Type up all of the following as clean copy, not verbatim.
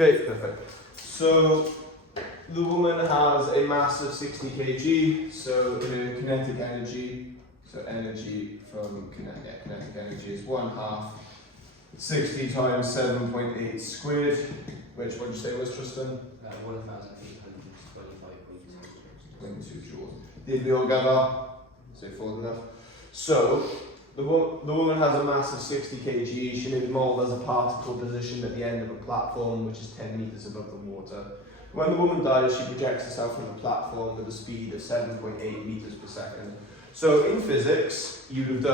Okay, perfect. So the woman has a mass of 60 kg, so her kinetic energy, so energy from kinetic energy is 1/2 60 times 7.8 squared, which what did you say was, Tristan? 1,825.2 joules. Did we all gather? So full enough. So the woman has a mass of 60 kg. She may be modeled as a particle positioned at the end of a platform which is 10 meters above the water. When the woman dies, she projects herself from the platform with a speed of 7.8 meters per second. So in physics, you'd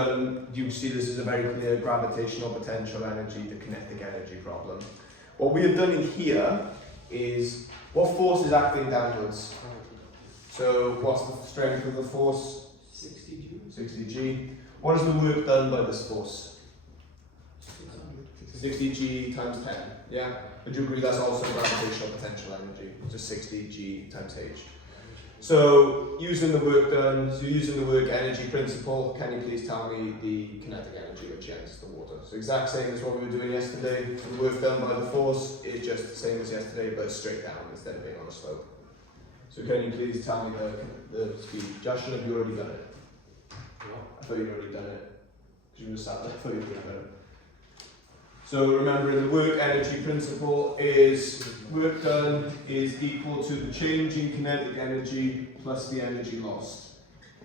see this as a very clear gravitational potential energy to kinetic energy problem. What we have done in here is, what force is acting downwards? So what's the strength of the force? 60 G. 60 G. What is the work done by this force? 60 G times 10, yeah? Would you agree that's also gravitational potential energy? Just 60 G times H. So using the work done, so using the work energy principle, can you please tell me the kinetic energy which enters the water? So exact same as what we were doing yesterday. The work done by the force is just the same as yesterday, but straight down instead of being on a slope. So can you please tell me the speed? Joshua, have you already done it? I thought you'd already done it. Because you were sat there, I thought you'd already done it. So remembering the work energy principle is work done is equal to the change in kinetic energy plus the energy lost.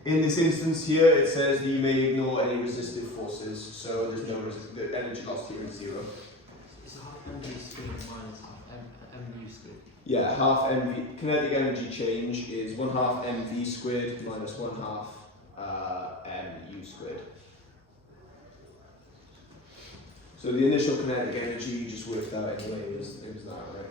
In this instance here, it says that you may ignore any resistive forces, so there's no the energy lost here is 0. It's half mv squared minus half mu squared. Yeah, half mv, kinetic energy change is 1/2 mv squared minus 1/2 mu squared. So the initial kinetic energy you just worked out anyway, it was that, right?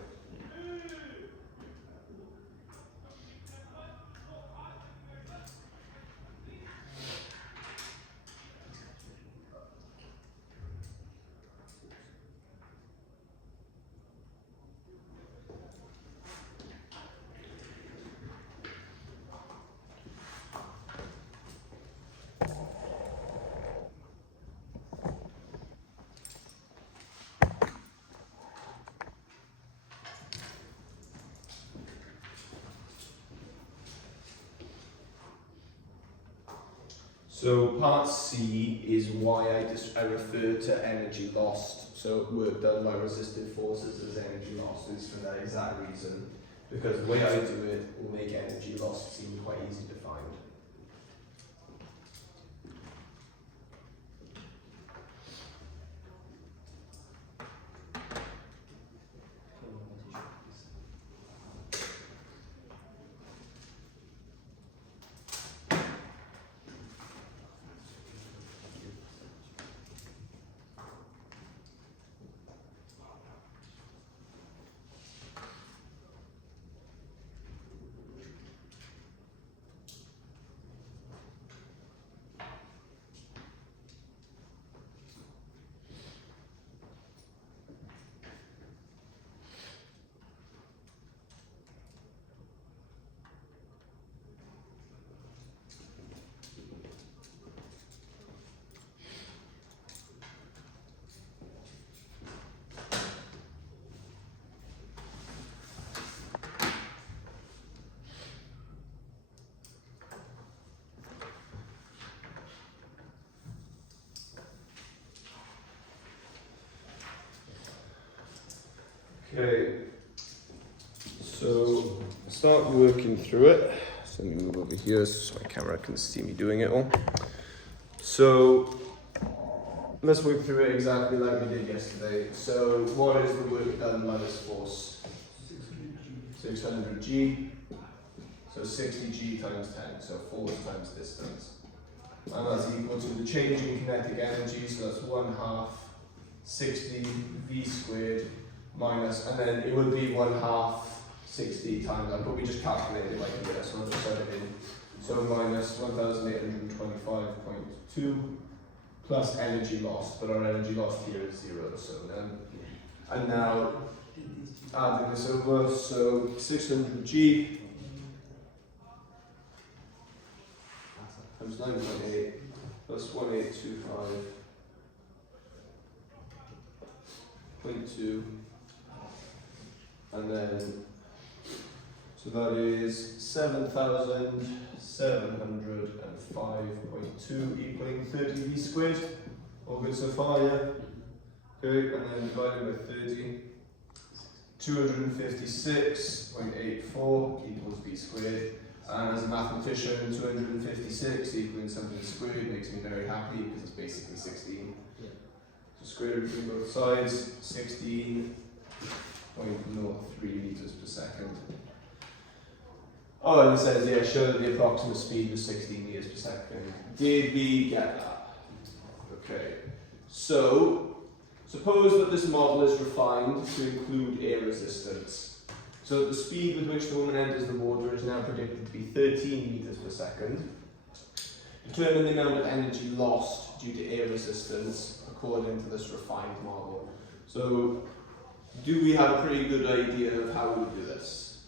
So part C is why I refer to energy lost. So work done by resistive forces as energy lost is for that exact reason. Because the way I do it will make energy lost seem quite easy to find. Okay, so start working through it. So let me move over here so my camera can see me doing it all. So let's work through it exactly like we did yesterday. So what is the work done by this force? 600 G. So 60 G times 10, so force times distance. And that's equal to the change in kinetic energy, so that's 1/2 60 V squared minus, and then it would be 1/2 60 times that, but we just calculated it like this, so I'll just set it in. So minus 1,825.2 plus energy lost, but our energy lost here is 0, so then, and now adding this over, so 600 G times 9.8 plus 1825.2 and then, so that is 7,705.2 equaling 30 V squared. All good so far, yeah? Okay, and then divided by 30, 256.84 equals V squared. And as a mathematician, 256 equaling something squared makes me very happy because it's basically 16. Yeah. So square root between both sides, 16.03 meters per second. Oh, and it says, yeah, show that the approximate speed was 16 meters per second. Did we get that? Okay. So, suppose that this model is refined to include air resistance. So the speed with which the woman enters the water is now predicted to be 13 meters per second. Determine the amount of energy lost due to air resistance according to this refined model. So, do we have a pretty good idea of how we would do this?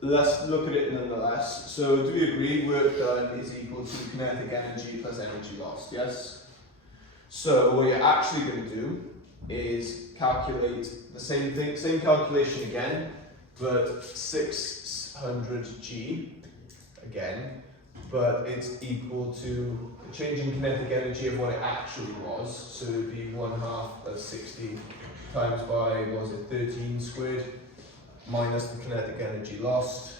Let's look at it nonetheless. So, do we agree work done is equal to kinetic energy plus energy lost? Yes? So, what you're actually going to do is calculate the same thing, same calculation again, but 600 G again, but it's equal to the change in kinetic energy of what it actually was. So it would be 1/2 of 60 times by, what was it, 13 squared, minus the kinetic energy lost,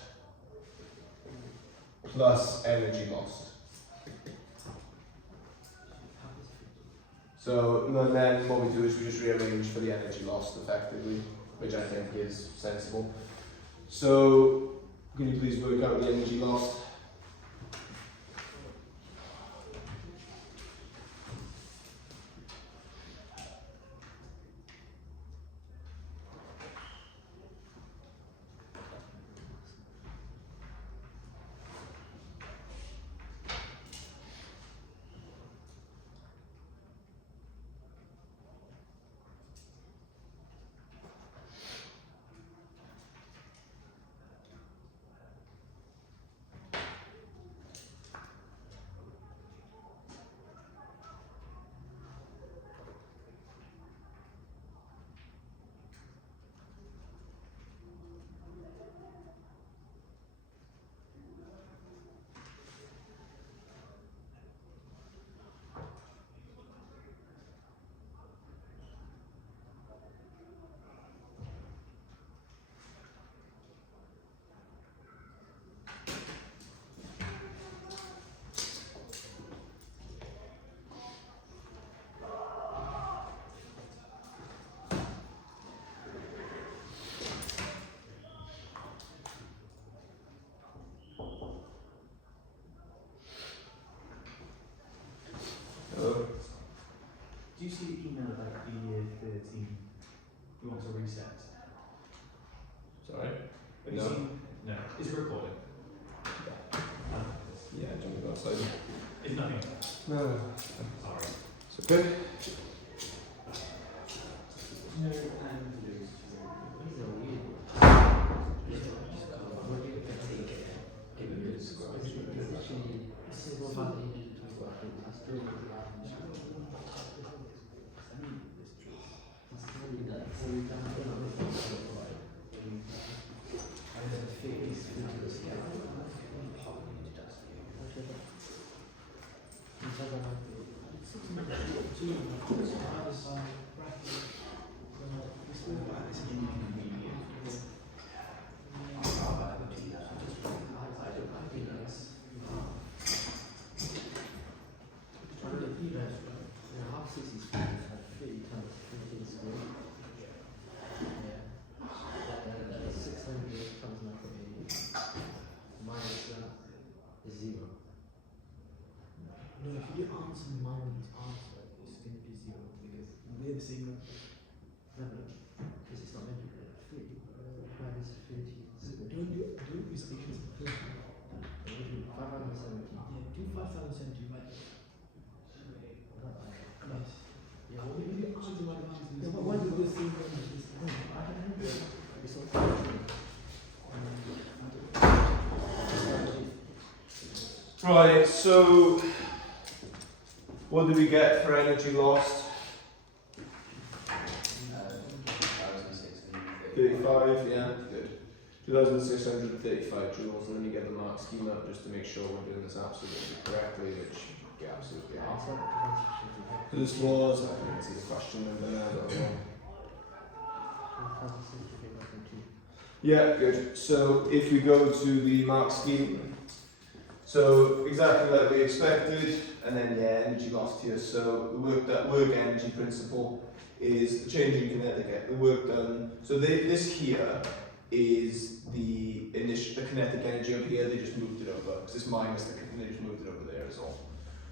plus energy lost. So, and then what we do is we just rearrange for the energy lost effectively, which I think is sensible. So, can you please work out the energy lost? Do you see the email about year 13? You want to reset? Sorry? Have you seen? No. Is it recording? Yeah, do you want to go outside? It's nothing. No. Sorry. So good? No, Right, so what did we get for energy lost? 35, yeah, good. 2,635 joules, and then you get the mark scheme up just to make sure we're doing this absolutely correctly, which we absolutely are. This was, I didn't see the question number there, but I will. Yeah, good. So if we go to the mark scheme, so exactly like we expected, and then yeah, energy lost here. So the work energy principle is the change in kinetic, the work done. So this here is the kinetic energy over here. They just moved it over because it's minus they just moved it over there as well.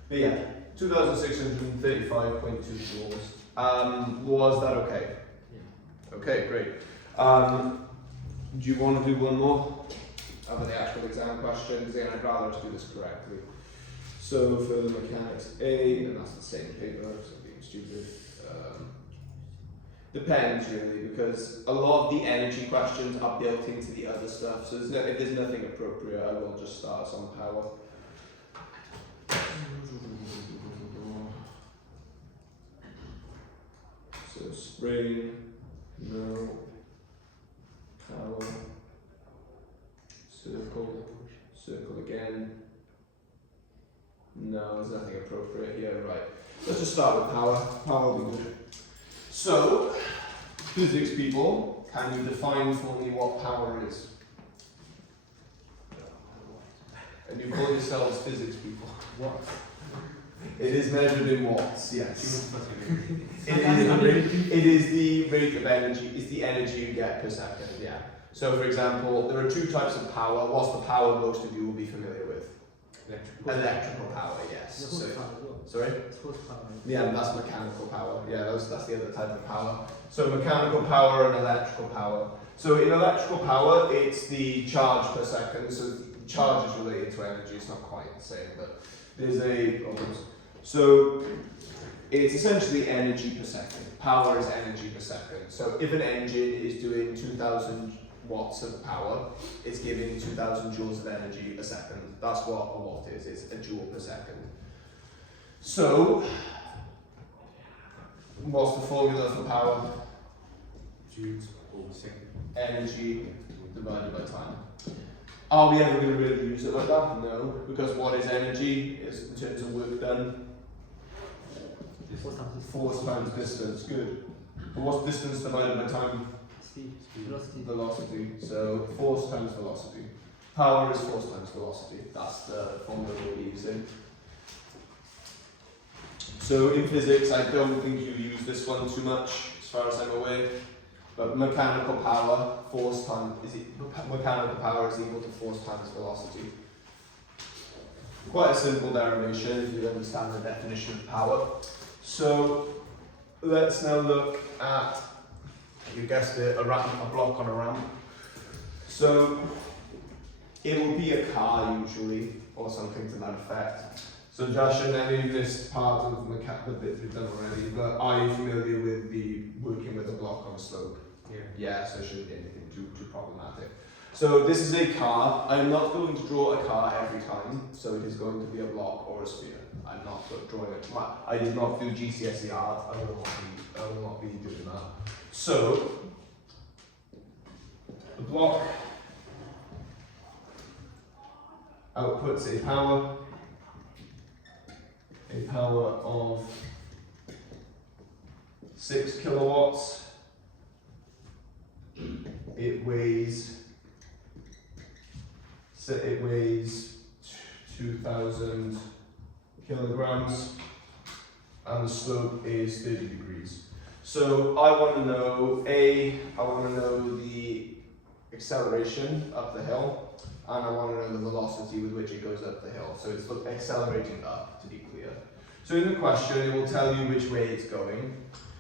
But yeah, 2,635.2 joules. Was that okay? Yeah. Okay, great. Do you want to do one more of the actual exam questions? Again, I'd rather us do this correctly. So for the mechanics A, and that's the same paper, so I'm being stupid. Depends really, because a lot of the energy questions are built into the other stuff. So if there's nothing appropriate, I will just start us on power. So spring, no. Power, circle again. No, there's nothing appropriate here, right. Let's just start with power. Power will be good. So, physics people, can you define for me what power is? And you call yourselves physics people. What? It is measured in watts, yes. It is the rate of energy, it's the energy you get per second, yeah. So for example, there are two types of power. What's the power most of you will be familiar with? Electrical power, yes. So, sorry? Yeah, that's mechanical power. Yeah, that's the other type of power. So mechanical power and electrical power. So in electrical power, it's the charge per second. So charge is related to energy. It's not quite the same, but there's a problem. So it's essentially energy per second. Power is energy per second. So if an engine is doing 2,000 watts of power, it's giving 2,000 joules of energy a second. That's what a watt is. It's a joule per second. So what's the formula for power? Joules per second. Energy divided by time. Are we ever going to really use it like that? No, because what is energy? Is in terms of work done. Force times distance, good. But what's distance divided by time? Speed. Velocity. Velocity. So force times velocity. Power is force times velocity. That's the formula we're using. So in physics, I don't think you use this one too much, as far as I'm aware. But mechanical power, mechanical power is equal to force times velocity. Quite a simple derivation if you understand the definition of power. So let's now look at, you guessed it, a block on a ramp. So it will be a car usually, or something to that effect. So Josh, and any of this part of the bit we've done already, but are you familiar with the working with a block on a slope? Yeah. Yeah, so it shouldn't be anything too problematic. So this is a car. I'm not going to draw a car every time, so it is going to be a block or a sphere. I'm not drawing it. I did not do GCSE art. I will not be doing that. So the block outputs a power of 6 kilowatts. It weighs 2,000 kilograms, and the slope is 30 degrees. So I want to know the acceleration up the hill, and I want to know the velocity with which it goes up the hill. So it's accelerating up, to be clear. So in the question, it will tell you which way it's going.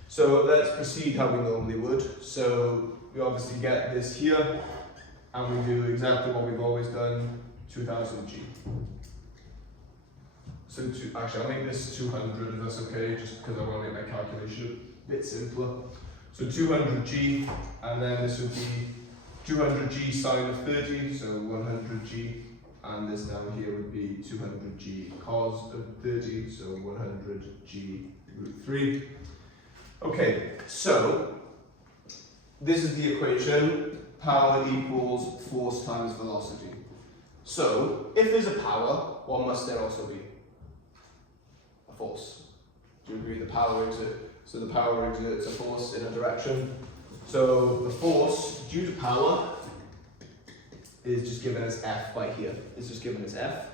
So let's proceed how we normally would. So we obviously get this here, and we do exactly what we've always done, 2000 G. So actually, I'll make this 200 if that's okay, just because I want to make my calculation a bit simpler. So 200 G, and then this would be 200 G sine of 30, so 100 G, and this down here would be 200 G cos of 30, so 100 G root 3. Okay, so this is the equation, power equals force times velocity. So, if there's a power, what must there also be? A force. Do you agree? The power exerts a force in a direction. So, the force due to power is just given as F by here. It's just given as F.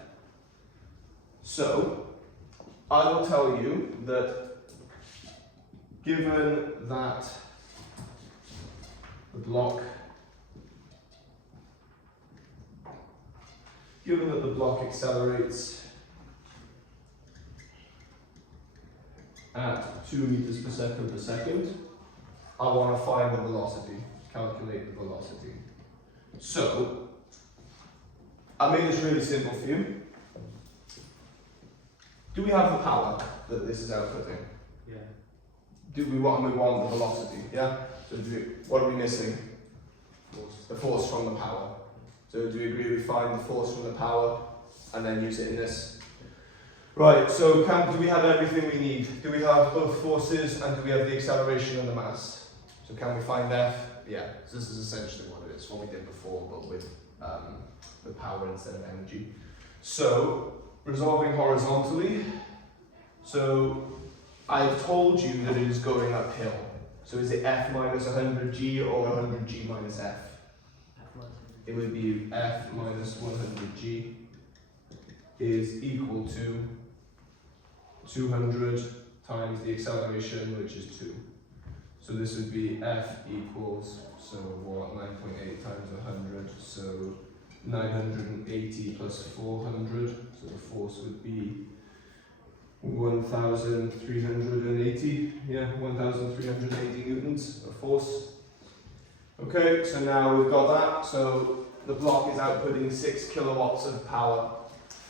So, I will tell you that given that the block accelerates at 2 meters per second, I want to find the velocity, calculate the velocity. So, I made this really simple for you. Do we have the power that this is outputting? Yeah. Do we want the velocity? Yeah? So what are we missing? Force. The force from the power. So do we agree we find the force from the power and then use it in this? Right, so do we have everything we need? Do we have both forces and do we have the acceleration and the mass? So can we find F? Yeah, so this is essentially what it is, what we did before, but with power instead of energy. So, resolving horizontally, so I've told you that it is going uphill. So is it F minus 100g or 100g minus F? It would be F minus 100g is equal to 200 times the acceleration, which is 2. So this would be F equals, so what, 9.8 times 100, so 980 plus 400, so the force would be 1,380, yeah, 1,380 newtons of force. Okay, so now we've got that, so the block is outputting 6 kilowatts of power.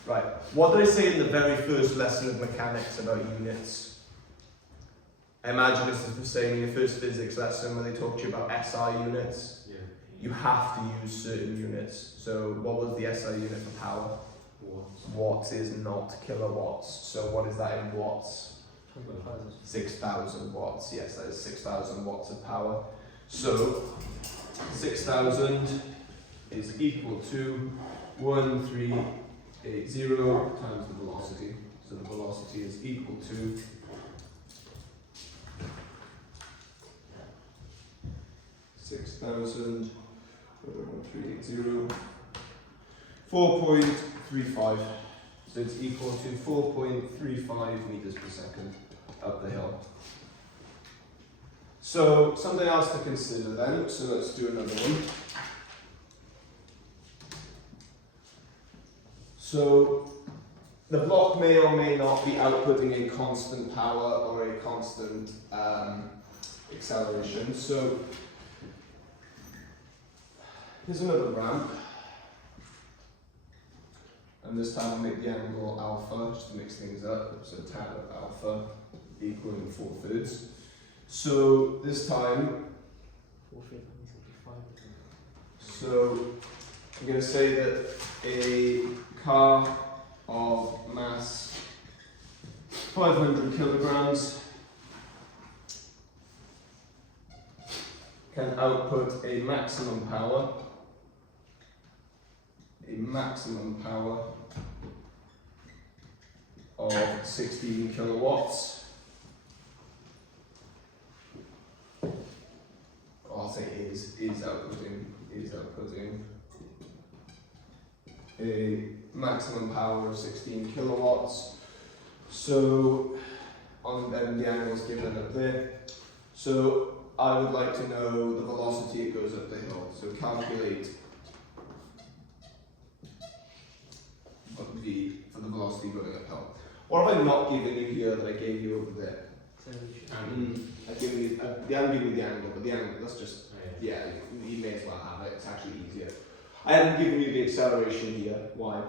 Right, what did I say in the very first lesson of mechanics about units? I imagine this is the same in your first physics lesson when they talked to you about SI units. Yeah. You have to use certain units. So what was the SI unit for power? Watts. Watts is not kilowatts. So what is that in watts? 6,000 watts. Yes, that is 6,000 watts of power. So 6,000 is equal to 1380 times the velocity. So the velocity is equal to 6,000, 380, 4.35. So it's equal to 4.35 meters per second up the hill. So something else to consider then. So let's do another one. So the block may or may not be outputting a constant power or a constant acceleration. So here's another ramp, and this time I'll make the angle alpha just to mix things up, so tan of alpha equaling 4/3. So this time, so I'm going to say that a car of mass 500 kilograms can output a maximum power of 16 kilowatts. I'll say is outputting a maximum power of 16 kilowatts. So then the angle is given up there. So I would like to know the velocity it goes up the hill. So calculate V for the velocity going uphill. What have I not given you here that I gave you over there? I've given you, I haven't given you the angle, but the angle, that's just, yeah, you may as well have it, it's actually easier. I haven't given you the acceleration here, why?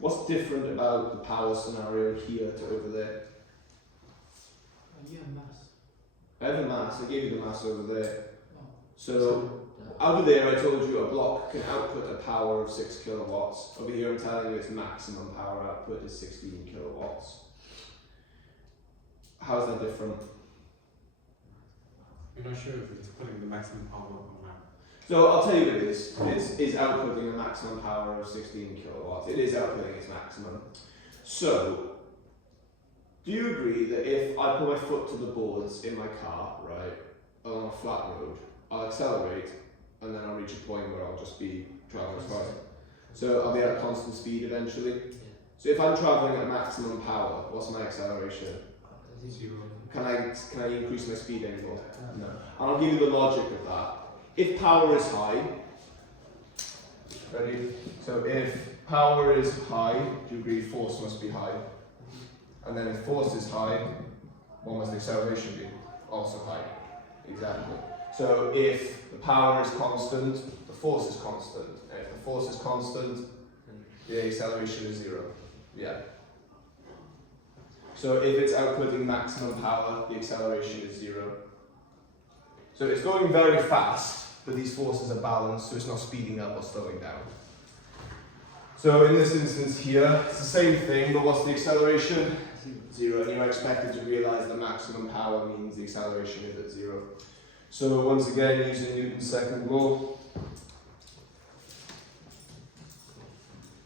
What's different about the power scenario here to over there? You have mass. I have a mass, I gave you the mass over there. No. So over there I told you a block can output a power of 6 kilowatts. Over here I'm telling you its maximum power output is 16 kilowatts. How's that different? You're not sure if it's putting the maximum power on or not. So I'll tell you what it is. It's outputting a maximum power of 16 kilowatts. It is outputting its maximum. So, do you agree that if I put my foot to the boards in my car, right, on a flat road, I'll accelerate and then I'll reach a point where I'll just be travelling as fast. So I'll be at a constant speed eventually. Yeah. So if I'm travelling at maximum power, what's my acceleration? 0. Can I increase my speed anymore? No. And I'll give you the logic of that. If power is high, ready? So if power is high, do you agree force must be high? And then if force is high, what must the acceleration be? Also high. Exactly. So if the power is constant, the force is constant. And if the force is constant, the acceleration is 0. Yeah. So if it's outputting maximum power, the acceleration is 0. So it's going very fast, but these forces are balanced, so it's not speeding up or slowing down. So in this instance here, it's the same thing, but what's the acceleration? 0, and you're expected to realise the maximum power means the acceleration is at 0. So once again, using Newton's second law.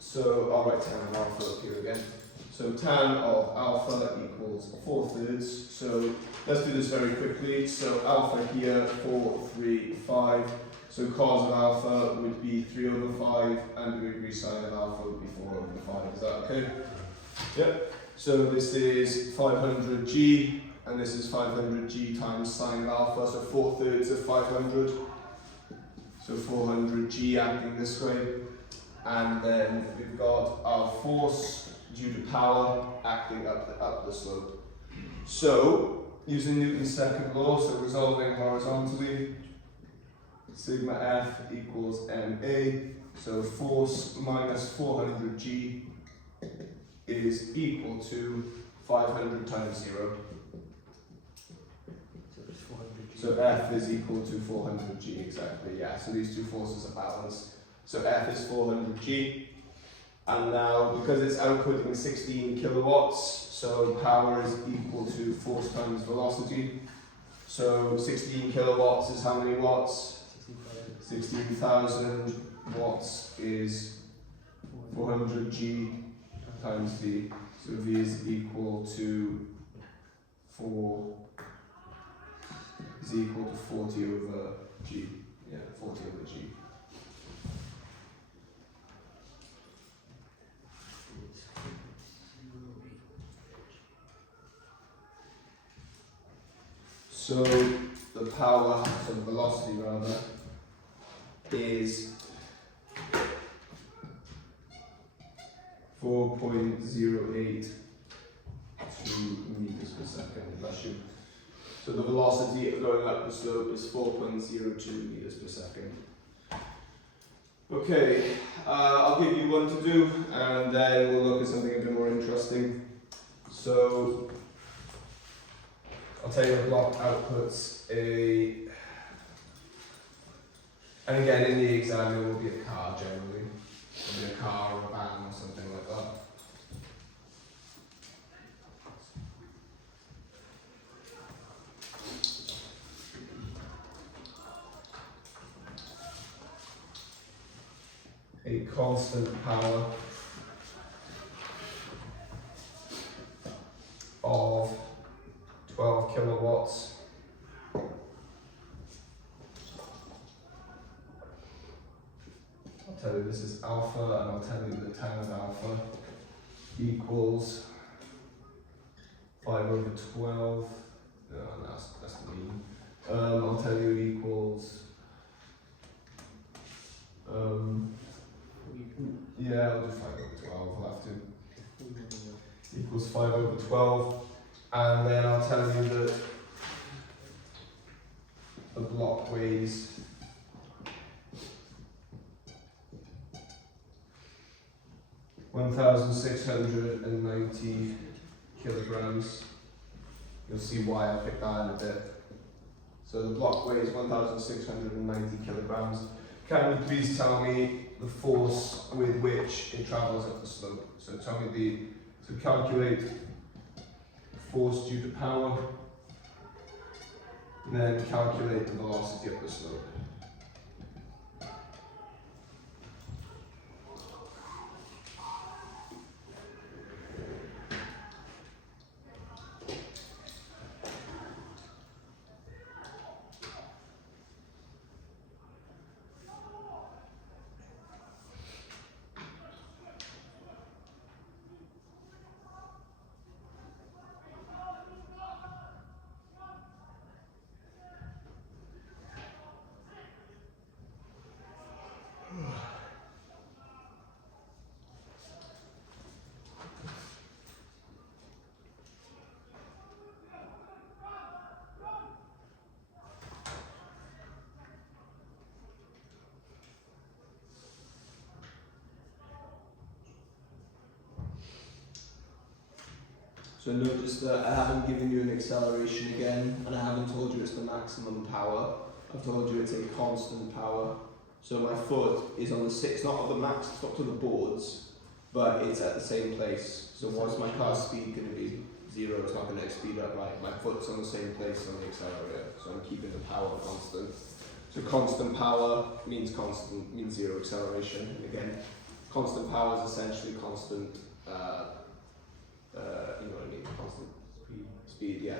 So I'll write tan of alpha up here again. So tan of alpha equals 4/3. So let's do this very quickly. So alpha here, 4, 3, 5. So cos of alpha would be 3/5, and the degree sine of alpha would be 4/5. Is that okay? Yep. So this is 500g, and this is 500g times sine of alpha, so 4/3 of 500. So 400g acting this way. And then we've got our force due to power acting up the slope. So, using Newton's second law, so resolving horizontally, sigma F equals ma. So force minus 400g is equal to 500 times 0. So it's 400. So F is equal to 400g exactly, yeah. So these two forces are balanced. So F is 400g. And now, because it's outputting 16 kilowatts, so power is equal to force times velocity. So 16 kilowatts is how many watts? 16,000 watts is 400g times V. So V is equal to 40 over G. Yeah, 40 over G. So the power, so the velocity rather, is 4.082 meters per second. Bless you. So the velocity going up the slope is 4.02 meters per second. Okay, I'll give you one to do, and then we'll look at something a bit more interesting. So I'll tell you a block outputs a, and again in the exam it will be a car generally. It'll be a car or a van or something like that. A constant power of 12 kilowatts. I'll tell you this is alpha, and I'll tell you the tan of alpha equals 5/12. No, that's mean. I'll tell you it equals. Yeah, I'll do 5/12. I'll have to. Equals 5/12. And then I'll tell you that the block weighs 1,690 kilograms. You'll see why I picked that in a bit. So the block weighs 1,690 kilograms. Can you please tell me the force with which it travels up the slope? So tell me so calculate force due to power, and then calculate the velocity of the slope. So notice that I haven't given you an acceleration again, and I haven't told you it's the maximum power. I've told you it's a constant power. So my foot is on the six, not at the max, it's not to the boards, but it's at the same place. So what's my car's speed going to be? 0, it's not going to speed up right. My foot's on the same place on the accelerator, so I'm keeping the power constant. So constant power means 0 acceleration. And again, constant power is essentially constant, you know what I mean, constant speed, yeah.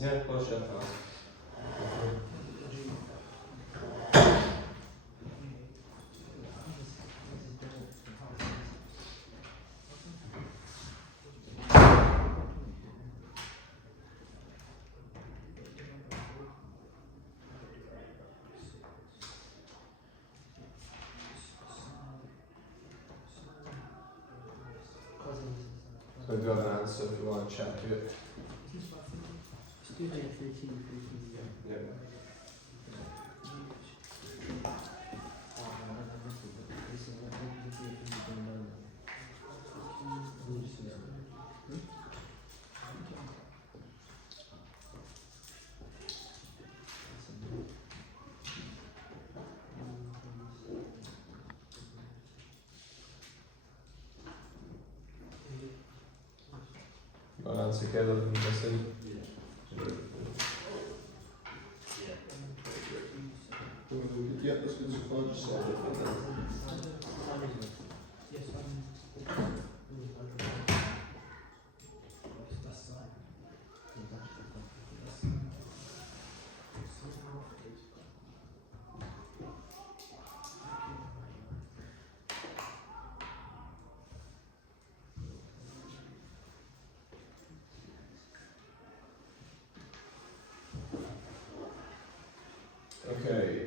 Yeah, close your eyes. So I've got an answer if you want to check it. Let's do the 13, Yeah. Got an answer, Caleb, I'm guessing. Yeah, that's good so far, just solve it for now.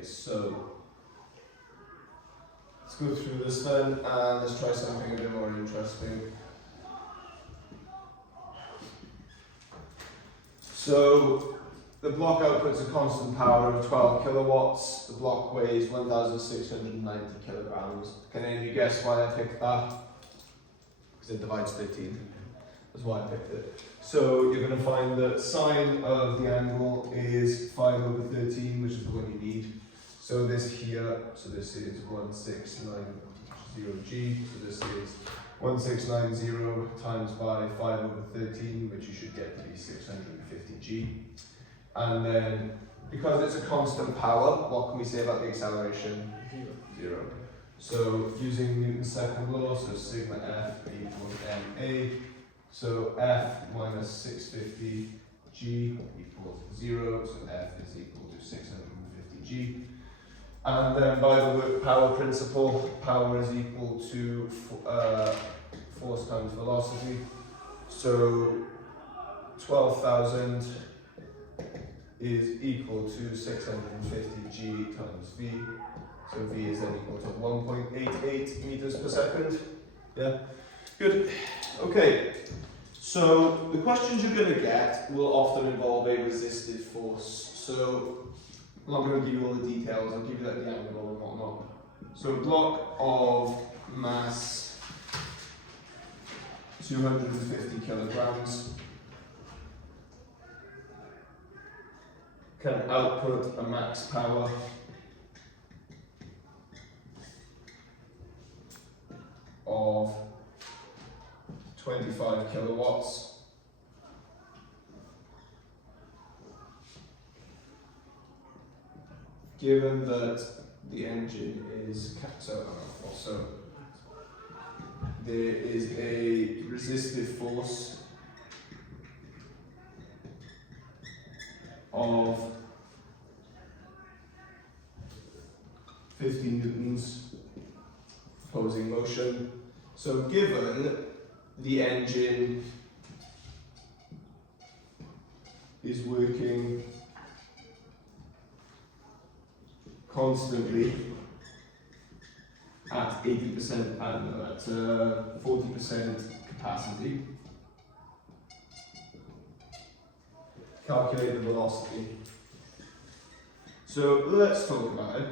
Okay, so let's go through this then, and let's try something a bit more interesting. So the block outputs a constant power of 12 kilowatts. The block weighs 1,690 kilograms. Can any of you guess why I picked that? Because it divides 13. That's why I picked it. So you're going to find that sine of the angle is 5/13, which is the one you need. So this here, so this is 1690G. So this is 1690 times by 5/13, which you should get to be 650G. And then, because it's a constant power, what can we say about the acceleration? Zero. So using Newton's second law, so sigma F equals ma. So F minus 650G equals 0, so F is equal to 650G. And then by the work power principle, power is equal to force times velocity. So 12,000 is equal to 650G times V. So V is then equal to 1.88 meters per second. Yeah, good. Okay, so the questions you're going to get will often involve a resistive force. So I'm not going to give you all the details, I'll give you like the angle and whatnot. So a block of mass 250 kilograms can output a max power of 25 kilowatts. Given that the engine is so there is a resistive force of 50 newtons opposing motion. So given the engine is working constantly at 80% and at 40% capacity, calculate the velocity. So let's talk about it.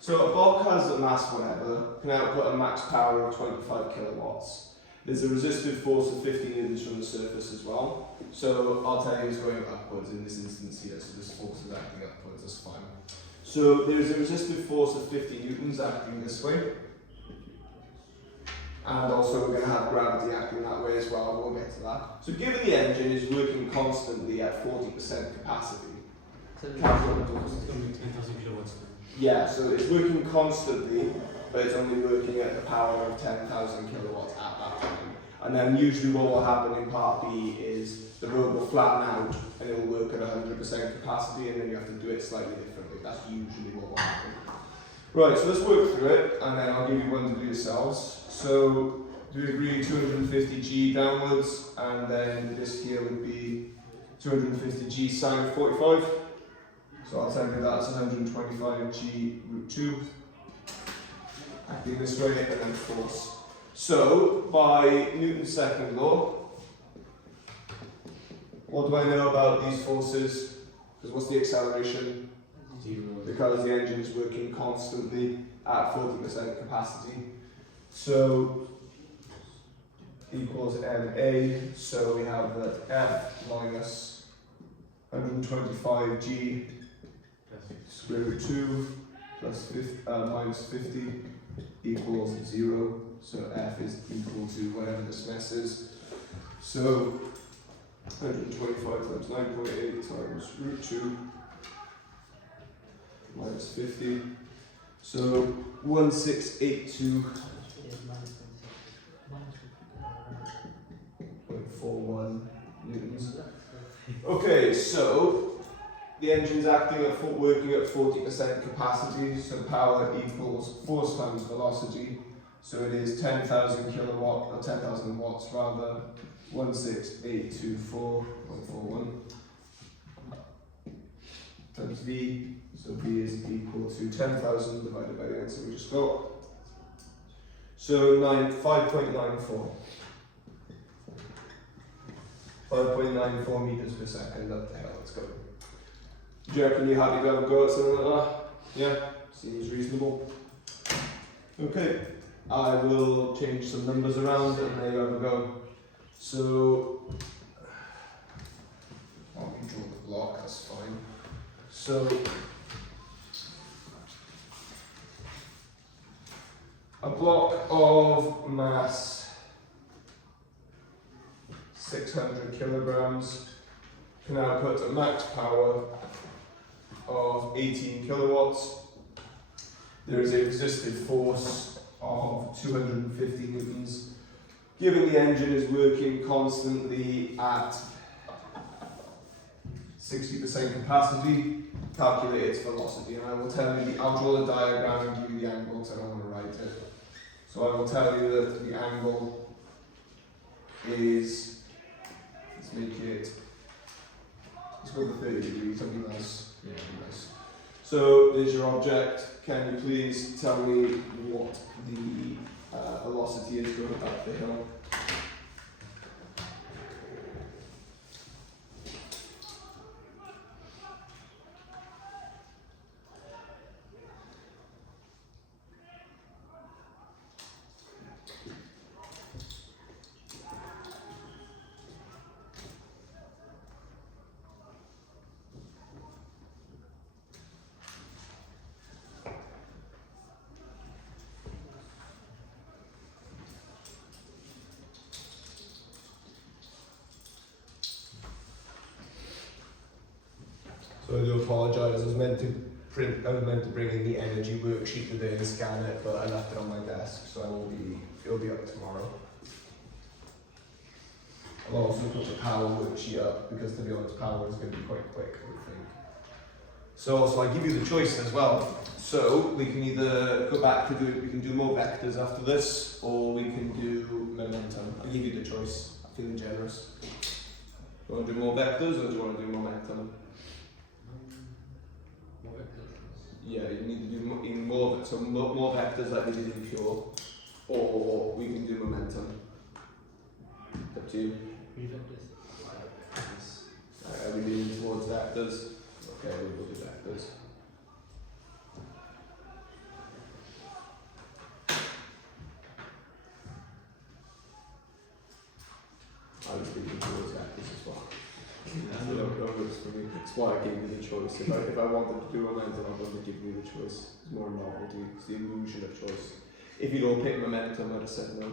So a block has a mass whatever, can output a max power of 25 kilowatts. There's a resistive force of 50 newtons from the surface as well. So I'll tell you it's going upwards in this instance here, so this force is acting upwards, that's fine. So there's a resistive force of 50 newtons acting this way. And also we're going to have gravity acting that way as well, we'll get to that. So given the engine is working constantly at 40% capacity, So It's going to be 10,000 kilowatts. yeah, so it's working constantly, but it's only working at the power of 10,000 kilowatts at that time. And then usually what will happen in part B is the road will flatten out and it will work at 100% capacity, and then you have to do it slightly differently. That's usually what will happen. Right, so let's work through it, and then I'll give you one to do yourselves. So do we agree 250G downwards, and then this here would be 250G sine 45. So I'll tell you that's 125G root 2. Acting this way, and then force. So, by Newton's second law, what do I know about these forces? Because what's the acceleration? 0. Because the engine is working constantly at 40% capacity. So, equals ma, so we have that F minus 125G square root 2 plus minus 50 equals 0. So F is equal to whatever this mess is. So 125 times 9.8 times root 2 minus 50. So 1682. 0.41 newtons. Okay, so the engine's acting at working at 40% capacity, so power equals force times velocity. So it is 10,000 kilowatt, or 10,000 watts rather, 16824.41. times V, so V is equal to 10,000 divided by the answer we just got. So 5.94. 5.94 meters per second up the hill, let's go. Do you reckon you're happy to have a go at something like that? Yeah? Seems reasonable. Okay, I will change some numbers around and there you have a go. So, I'll control the block, that's fine. So, a block of mass 600 kilograms can output a max power of 18 kilowatts. There is a resistive force of 250 newtons. Given the engine is working constantly at 60% capacity, calculate its velocity. And I will tell you, I'll draw the diagram and give you the angle because I don't want to write it. So I will tell you that the angle is, let's make it, let's go for 30 degrees, something nice. Yeah, nice. So there's your object. Can you please tell me what the velocity is going up the hill? So I do apologise, I was meant to bring in the energy worksheet today and scan it, but I left it on my desk, so it'll be up tomorrow. I'll also put the power worksheet up, because to be honest, power is going to be quite quick, I think. So I give you the choice as well. So we can either go back to we can do more vectors after this, or we can do momentum. I'll give you the choice, I'm feeling generous. Do you want to do more vectors, or do you want to do momentum? Yeah, you need to do more vectors like we did in pure, or we can do momentum. Up to you. Are we leaning towards vectors? Okay, we'll do vectors. I was leaning towards vectors as well. It's why I gave you the choice. If I wanted to do momentum, I wouldn't give you the choice. It's more novelty, it's the illusion of choice. If you don't pick momentum, I'd have said no.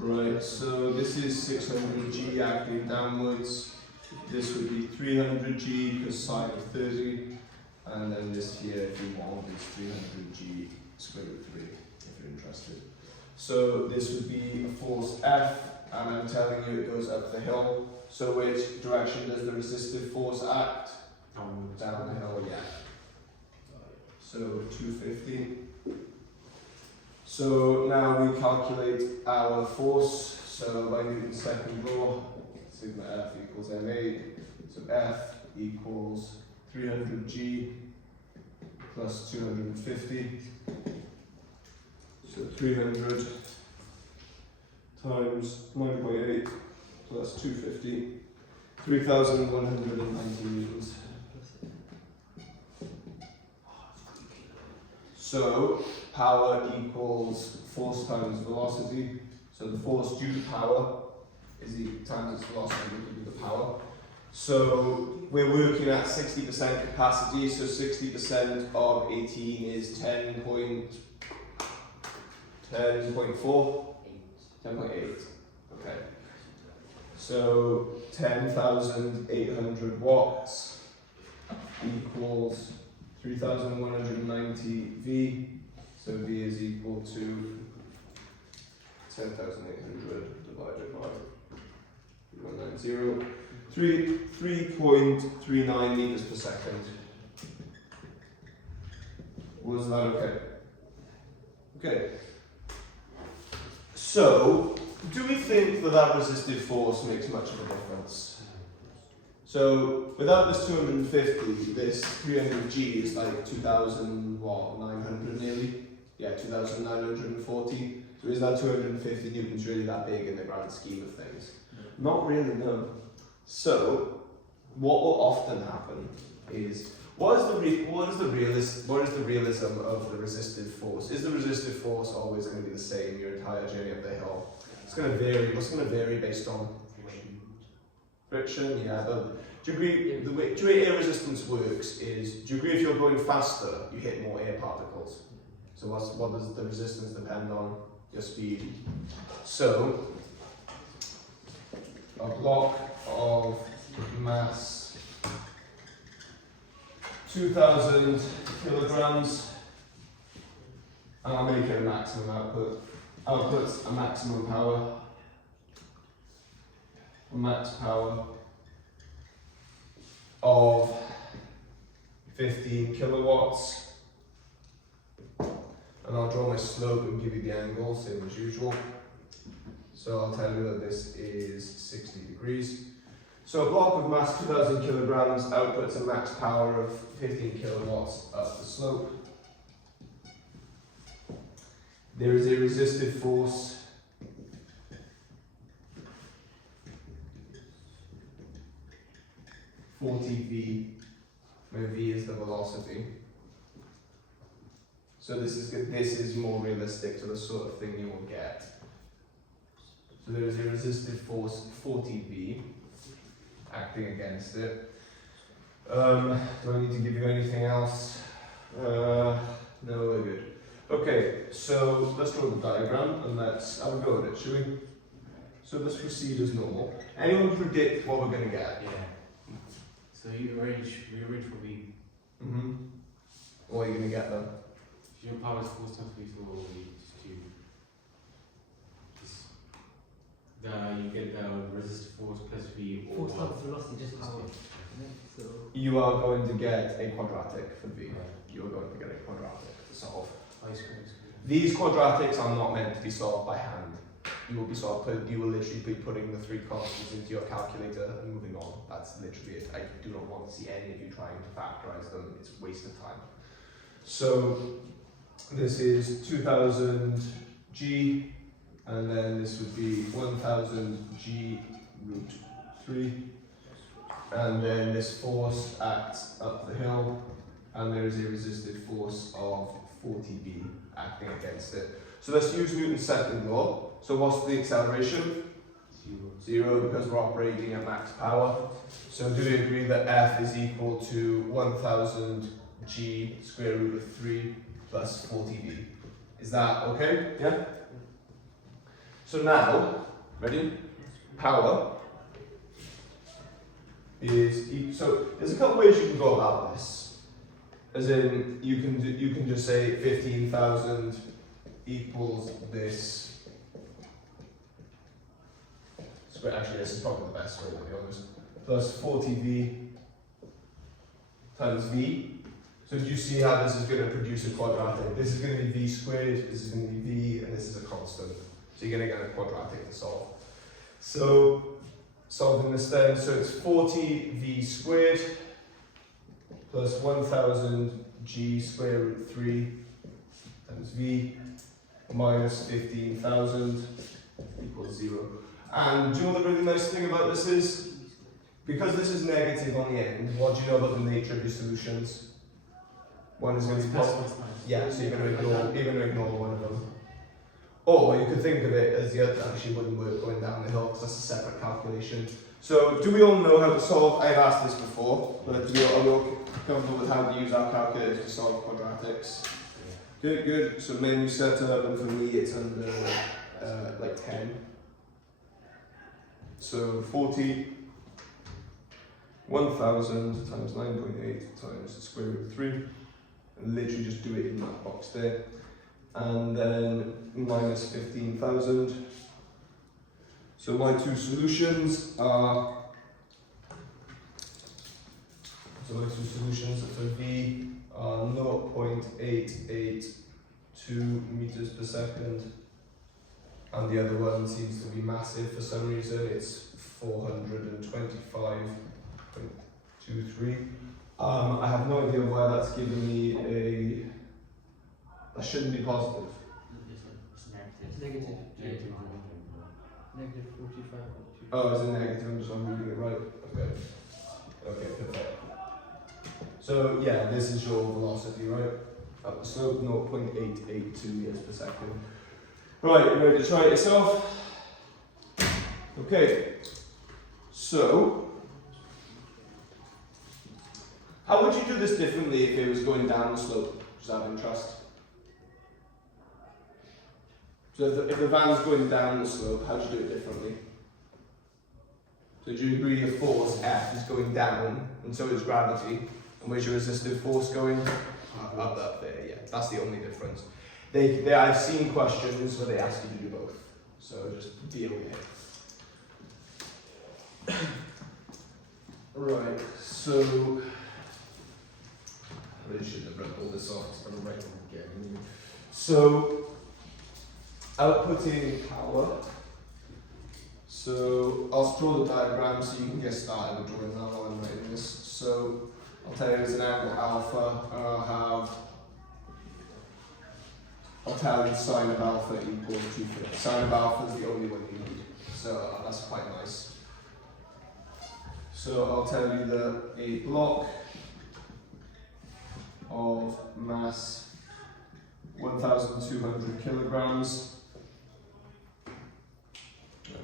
Right, so this is 600G acting downwards. This would be 300G because sine of 30. And then this here, if you want, is 300G square root 3, if you're interested. So this would be a force F, and I'm telling you it goes up the hill. So which direction does the resistive force act? Downwards. Down the hill, yeah. So 250. So now we calculate our force. So by Newton's second law, sigma F equals ma. So F equals 300 G plus 250. So 300 times 9.8 plus 250. 3,190 newtons. So power equals force times velocity. So the force due to power is times its velocity will give you the power. So we're working at 60% capacity. So 60% of 18 is 10.4. 10.8. Okay. So 10,800 watts equals 3,190 V. So V is equal to 10,800 divided by 190. 3.39 meters per second. Was that okay? Okay. So, do we think that resistive force makes much of a difference? So, without this 250, this 300G is like 2,900 nearly? Yeah, 2,940. So is that 250 newtons really that big in the grand scheme of things? Not really, no. So, what will often happen is, what is the realism of the resistive force? Is the resistive force always going to be the same your entire journey up the hill? It's going to vary. What's going to vary based on friction? Yeah. The way air resistance works is, do you agree if you're going faster, you hit more air particles? So what does the resistance depend on? Your speed. So a block of mass 2,000 kilograms, and I'll make it a maximum output. Outputs a maximum power, a max power of 15 kilowatts. And I'll draw my slope and give you the angle, same as usual. So I'll tell you that this is 60 degrees. So a block of mass 2,000 kilograms outputs a max power of 15 kilowatts up the slope. There is a resistive force (40V), where V is the velocity. So this is more realistic to the sort of thing you will get. So there is a resistive force 40V acting against it. Do I need to give you anything else? No, we're good. Okay, so let's draw the diagram and let's have a go at it, shall we? So let's proceed as normal. Anyone predict what we're going to get? Yeah. So we arrange for V. What are you going to get then? Your power is force times V for V cube. You get the resistive force plus V or Force times velocity, just power. So You are going to get a quadratic for V. You are going to get a quadratic to solve. These quadratics are not meant to be solved by hand. You will literally be putting the three constants into your calculator and moving on. That's literally it. I do not want to see any of you trying to factorize them. It's a waste of time. So this is 2000 G, and then this would be 1000 G root 3. And then this force acts up the hill, and there is a resistive force of 40B acting against it. So let's use Newton's second law. So what's the acceleration? Zero, because we're operating at max power. So do we agree that F is equal to 1000 G square root of 3 plus 40V? Is that okay? Yeah? So now, ready? Power is so there's a couple ways you can go about this. As in, you can just say 15,000 equals this. Actually, this is probably the best way, to be honest. Plus 40V times v. So do you see how this is going to produce a quadratic? This is going to be v squared, this is going to be v, and this is a constant. So you're going to get a quadratic to solve. So solving this then, so it's 40v squared plus 1000 g square root 3 times v minus 15,000 equals 0. And do you know what the really nice thing about this is? Because this is negative on the end, what do you know about the nature of your solutions? One is going to be positive. Yeah, so you're going to ignore one of them. Or you could think of it as the other actually wouldn't work going down the hill because that's a separate calculation. So do we all know how to solve? I've asked this before, but do we all comfortable with how to use our calculators to solve quadratics? Good, good. So menu setup, and for me it's under like 10. So 40, 1000 times 9.8 times the square root of 3. And literally just do it in that box there. And then minus 15,000. So my two solutions are, for V are 0.882 meters per second. And the other one seems to be massive for some reason, it's 425.23. I have no idea why that's giving me a, that shouldn't be positive. It's negative. Negative 45.2. Oh, it's a negative, I'm reading it right. Okay. Okay, perfect. So yeah, this is your velocity, right? Up the slope, 0.882 meters per second. Right, you ready to try it yourself? Okay. So, how would you do this differently if it was going down the slope? Just out of interest. So if the van's going down the slope, how do you do it differently? So do you agree the force F is going down, and so is gravity? And where's your resistive force going? Up there, yeah. That's the only difference. I've seen questions where they ask you to do both. So just deal with it. Right, so I really shouldn't have read all this off, because I'm writing again. So outputting power. So I'll draw the diagram so you can get started with drawing that while I'm writing this. So I'll tell you there's an angle alpha, and I'll tell you sine of alpha equals 250. Sine of alpha is the only one you need, so that's quite nice. So I'll tell you that a block of mass 1,200 kilograms.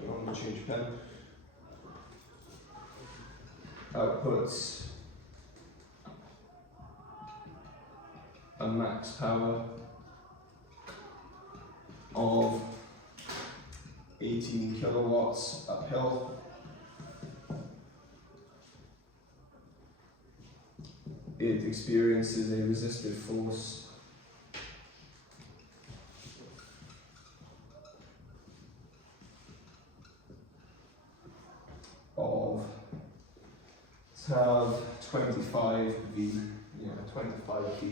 I'm going to change pen. Outputs a max power of 18 kilowatts uphill. It experiences a resistive force of 25V. Yeah, 25V.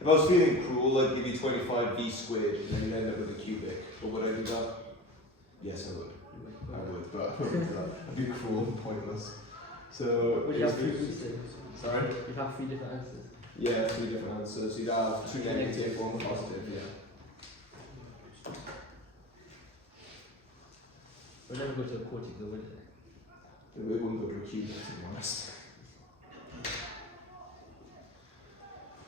If I was feeling cruel, I'd give you 25V squared, and then you'd end up with a cubic. But would I do that? Yes, I would. I would, but I wouldn't do that. I'd be cruel and pointless. So, Would you have three answers? sorry? You'd have three different answers. Yeah, three different answers. You'd have two negative, one positive, yeah. We'll never go to a cortical, will it? We wouldn't go to a cubic, to be honest.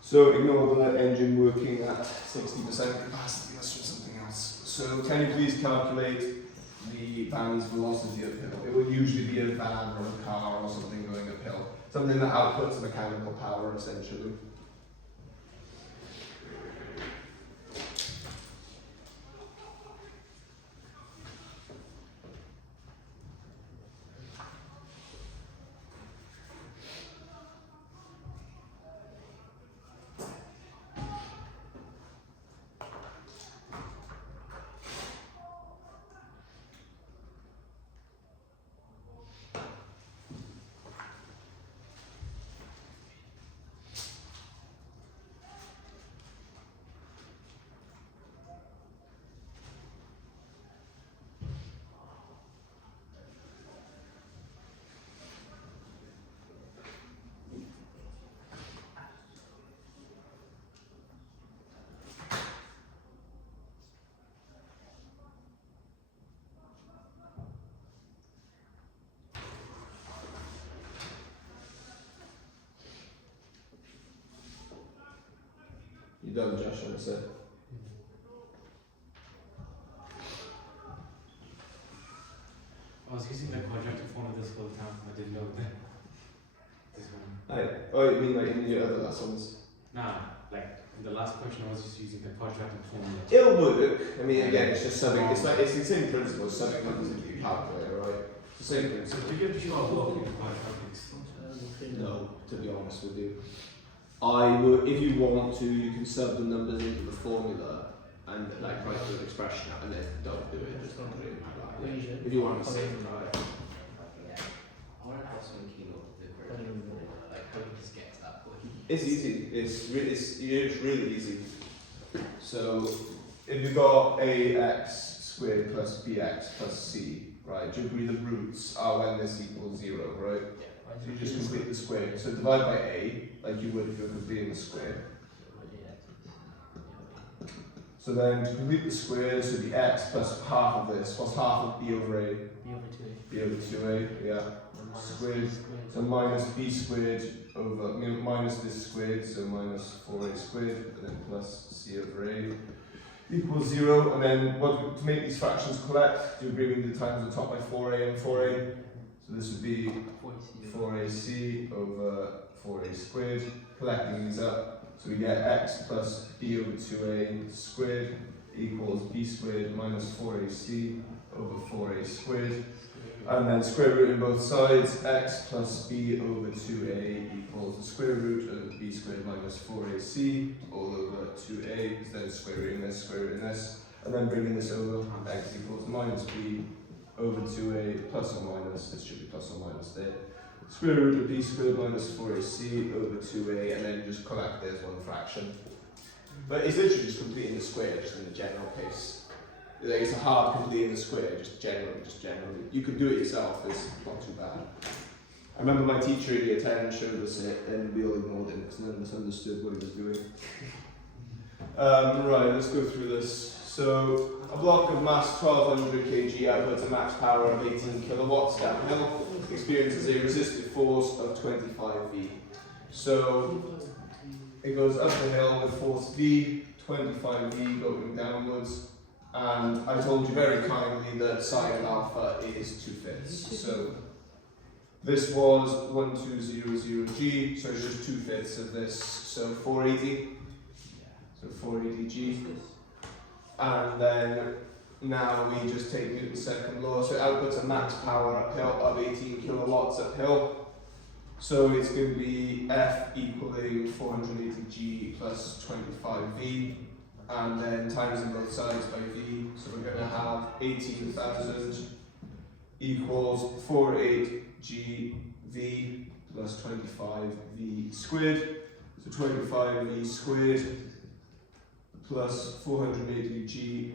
So ignore the engine working at 60% capacity, let's do something else. So can you please calculate the van's velocity uphill? It would usually be a van or a car or something going uphill. Something that outputs mechanical power, essentially. You done, Josh? That's it. I was using the quadratic form of this whole time. I didn't know that. This one. Oh, you mean like in your other lessons? Nah, like in the last question, I was just using the quadratic formula. It'll work. I mean, again, it's just something. It's the same principle. It's something that into your calculator, right? It's the same So principle. do you pure working quadratics? No, to be honest with you. I would, if you want to, you can sub the numbers into the formula and like write the expression out, and then don't do it. Just don't do it. If you want to save it, right? I want to have someone came up with the correct formula, like how do you just get to that point? It's easy. It's really easy. So if you've got ax squared plus bx plus c, right? Do you agree the roots are when this equals 0, right? So you just complete the square. So divide by a, like you would if you were completing the square. So then to complete the square, this would be x plus half of this. What's half of b over a? B over 2a, yeah. Squared. So minus b squared over, minus this squared, so minus 4a squared, and then plus c over a equals 0. And then what to make these fractions correct, do you agree with the times the top by 4a and 4a? So this would be 4ac over 4a squared, collecting these up. So we get x plus b over 2a squared equals b squared minus 4ac over 4a squared. And then square root in both sides, x plus b over 2a equals the square root of b squared minus 4ac all over 2a, is then square root in this, and then bringing this over, x equals minus b over 2a plus or minus, this should be plus or minus there, square root of b squared minus 4ac over 2a, and then just collect it as one fraction. But it's literally just completing the square just in the general case. Like it's a hard completing the square, just generally. You can do it yourself, it's not too bad. I remember my teacher in year 10 showed us it and we all ignored him because none of us understood what he was doing. Right, let's go through this. So, a block of mass 1200 kg outputs a max power of 18 kilowatts downhill, experiences a resistive force of 25V. So, it goes up the hill with force V, 25V going downwards. And I told you very kindly that sine of alpha is 2/5. So this was 1200G, so it's just 2/5 of this, so 480. So 480G. And then now we just take Newton's second law, so it outputs a max power uphill of 18 kilowatts uphill. So it's going to be F equaling 480G plus 25V. And then times in both sides by V, so we're going to have 18,000 equals 48GV plus 25V squared, so 25V squared plus 480G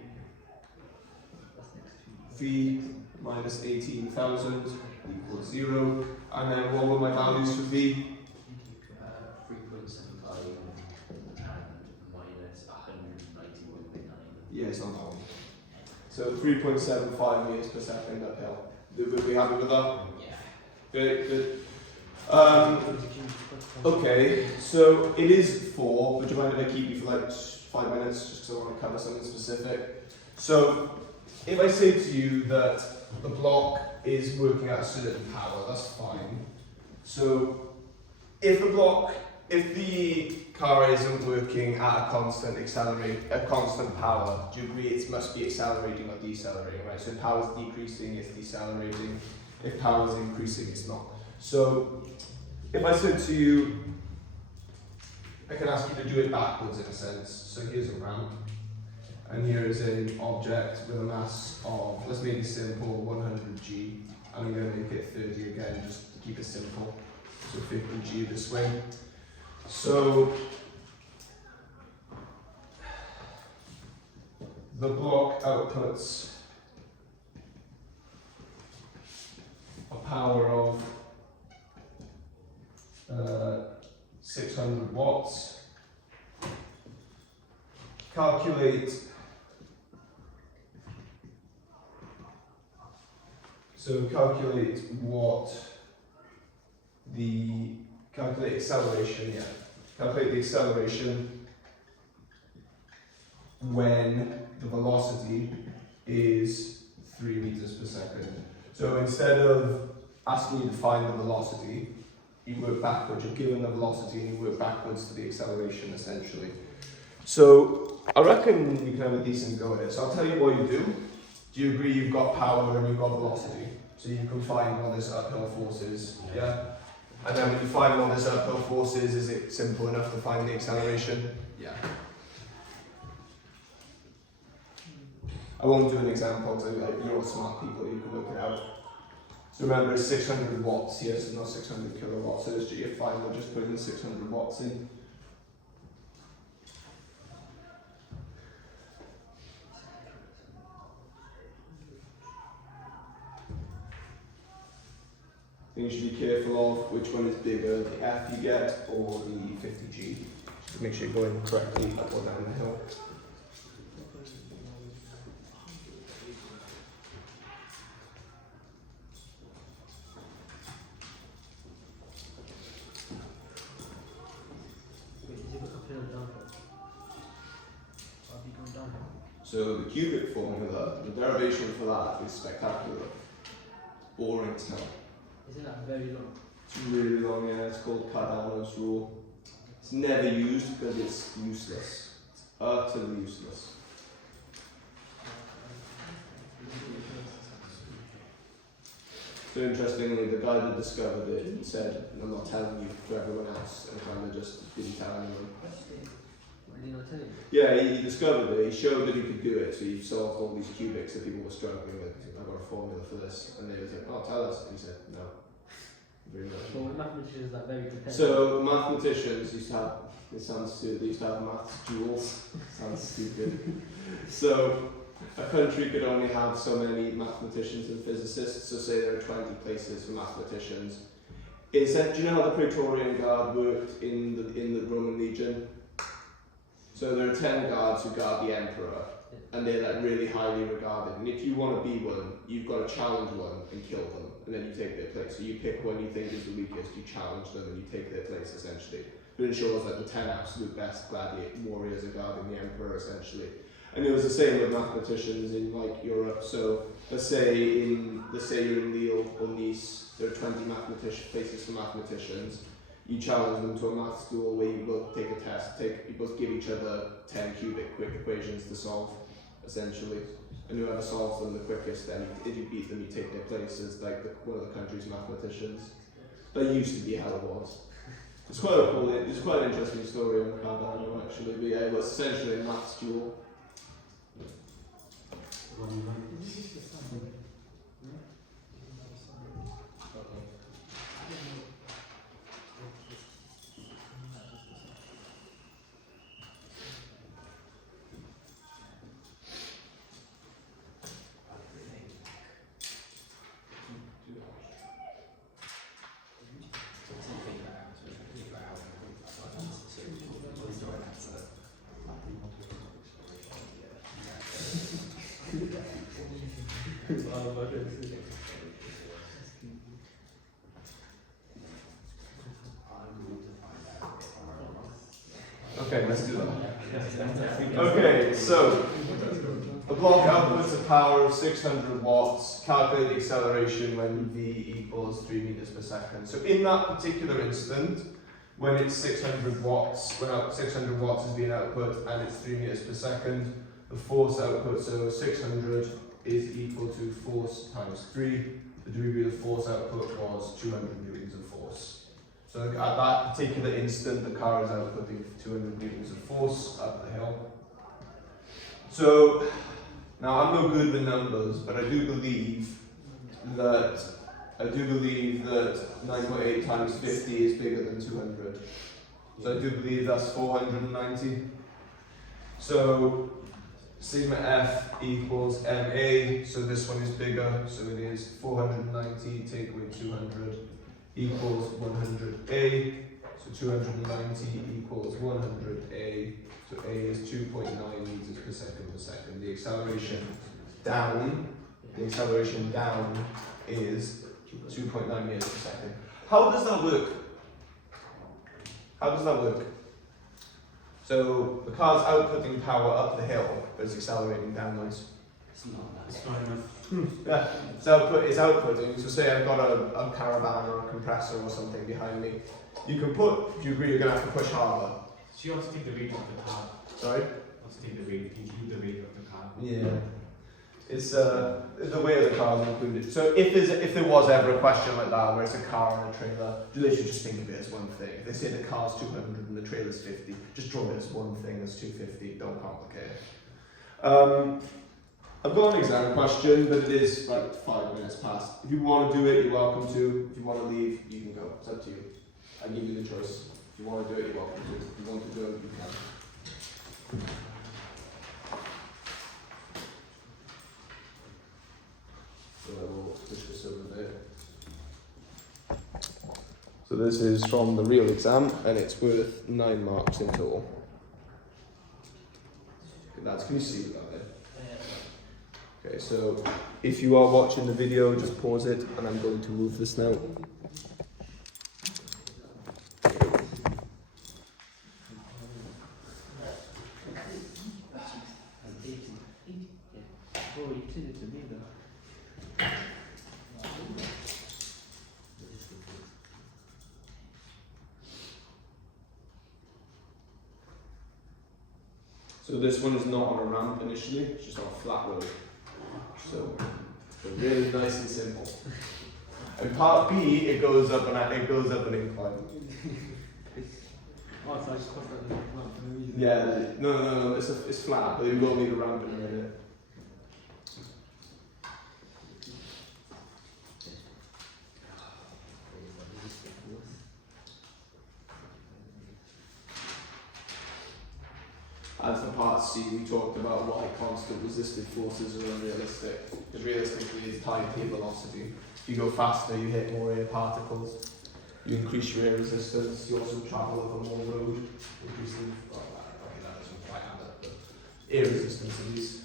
V minus 18,000 equals 0, and then what were my values for V? 3.75 and minus 191.9. Yeah, it's not that one. So 3.75 meters per second uphill. Would we happy with that? Yeah. Good. Okay, so it is 4, but do you mind if I keep you for like 5 minutes just because I want to cover something specific? So, if I say to you that the block is working at a certain power, that's fine. So, if the car isn't working at a constant power, do you agree it must be accelerating or decelerating, right? So if power is decreasing, it's decelerating. If power is increasing, it's not. So if I said to you, I can ask you to do it backwards in a sense. So here's a ramp, and here is an object with a mass of, let's make it simple, 100G. And I'm going to make it 30 again, just to keep it simple. So 50G this way. So the block outputs a power of 600 watts. Calculate calculate acceleration, yeah. Calculate the acceleration when the velocity is 3 meters per second. So instead of asking you to find the velocity, you work backwards. You're given the velocity and you work backwards to the acceleration, essentially. So I reckon you can have a decent go at it. So I'll tell you what you do. Do you agree you've got power and you've got velocity? So you can find what this uphill force is, yeah? And then when you find what this uphill force is it simple enough to find the acceleration? Yeah. I won't do an example because you're all smart people, you can work it out. So remember it's 600 watts here, so not 600 kilowatts. So this GF5, we'll just put in 600 watts in. You should be careful of which one is bigger, the F you get or the 50G. Just to make sure you're going correctly up or down the hill. So the cubic formula, the derivation for that is spectacular. Boring as hell. Isn't that very long? It's really long, yeah. It's called Cardano's rule. It's never used because it's useless. It's utterly useless. So interestingly, the guy that discovered it said, and I'm not telling you to everyone else, and kind of just didn't tell anyone. Why did he not tell you? Yeah, he discovered it. He showed that he could do it. So he solved all these cubics that people were struggling with. I've got a formula for this, and they were like, "Oh, tell us." And he said, "No." Very much. So mathematicians are very competitive. So mathematicians used to have, it sounds stupid, they used to have maths duels. Sounds stupid. So a country could only have so many mathematicians and physicists. So say there are 20 places for mathematicians. Do you know how the Praetorian Guard worked in the Roman Legion? So there are 10 guards who guard the emperor, and they're like really highly regarded. And if you want to be one, you've got to challenge one and kill them, and then you take their place. So you pick one you think is the weakest, you challenge them, and you take their place essentially. It ensures that the 10 absolute best gladiator warriors are guarding the emperor essentially. And it was the same with mathematicians in like Europe. So let's say you're in Lille or Nice, there are 20 places for mathematicians. You challenge them to a maths duel where you both take a test, you both give each other 10 cubic quick equations to solve, essentially. And whoever solves them the quickest, then if you beat them, you take their place as like one of the country's mathematicians. That used to be how it was. It's quite a cool, it's quite an interesting story on Cardano actually, but yeah, it was essentially a maths duel. What do you like? Okay, let's do that. Okay, so the block outputs a power of 600 watts. Calculate the acceleration when v equals 3 meters per second. So in that particular instant, when it's 600 watts, when 600 watts is being output and it's 3 meters per second, the force output, so 600 is equal to force times 3. The degree of force output was 200 newtons of force. So at that particular instant, the car is outputting 200 newtons of force up the hill. So now I'm no good with numbers, but I do believe that 9.8 times 50 is bigger than 200. So I do believe that's 490. So sigma F equals MA, so this one is bigger, so it is 490 take away 200 equals 100A, so 290 equals 100A, so A is 2.9 meters per second. The acceleration down is 2.9 meters per second. How does that work? So the car's outputting power up the hill, but it's accelerating downwards. It's not that. It's not enough. Yeah, it's outputting. So say I've got a caravan or a compressor or something behind me. You can put, if you agree, you're going to have to push harder. She also take the weight of the car. Sorry? Also take the weight, include the weight of the car. Yeah. It's the weight of the car is included. So if there was ever a question like that where it's a car and a trailer, you literally just think of it as one thing. If they say the car's 200 and the trailer's 50, just draw it as one thing as 250. Don't complicate it. I've got an exam question, but it is like 5 minutes past. If you want to do it, you're welcome to. If you want to leave, you can go. It's up to you. I give you the choice. If you want to do it, you're welcome to. If you want to do it, you can. So I will push this over there. So this is from the real exam, and it's worth 9 marks in total. Can you see that there? Okay, so if you are watching the video, just pause it, and I'm going to move this now. Oh, you sent it to me though. So this one is not on a ramp initially, it's just on a flat road. So really nice and simple. And part B, it goes up an incline. Oh, so I just crossed that one for no reason. Yeah, no, it's flat, but you will need a ramp in a minute. And for part C, we talked about why constant resistive forces are unrealistic. Because realistically, it's tied to your velocity. If you go faster, you hit more air particles. You increase your air resistance. You also travel over more road, increasing. Well, okay, that doesn't quite add up, but air resistance at least.